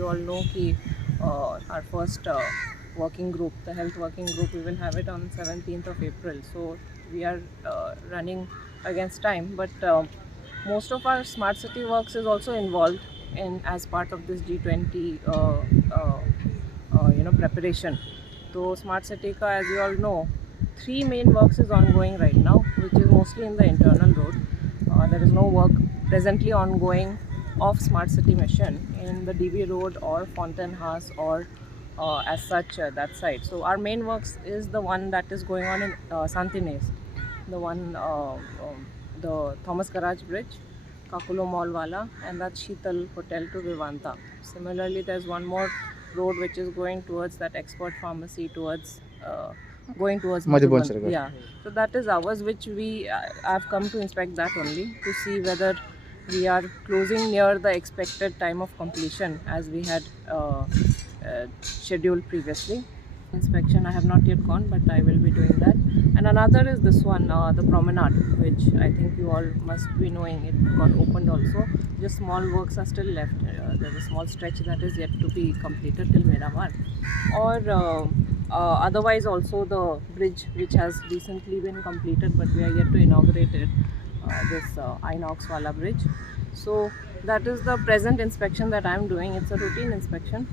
you all know कि our first working group, the health working group, we will have it on 17th of April. So we are running against time, but most of our smart city works is also involved in as part of this G20 preparation. So smart city ka, as you all know, 3 main works is ongoing right now, which is mostly in the internal road. There is no work presently ongoing of smart city mission in the DB road or Fountain House or as such that side. So our main works is the one that is going on in Santines, the one the Thomas Garage Bridge, Kakulo Mall Wala, and that Sheetal Hotel to Vivanta. Similarly, there's one more road which is going towards that expert pharmacy towards going towards Madhuban. Yeah, so that is ours, which we have come to inspect that only to see whether we are closing near the expected time of completion as we had scheduled previously. Inspection I have not yet gone, but I will be doing that. And another is this one, the promenade, which I think you all must be knowing. It got opened also. Just small works are still left. There's a small stretch that is yet to be completed till Miramar. Or otherwise also the bridge which has recently been completed, but we are yet to inaugurate it. This Inox Wala bridge. So that is the present inspection that I am doing. It's a routine inspection.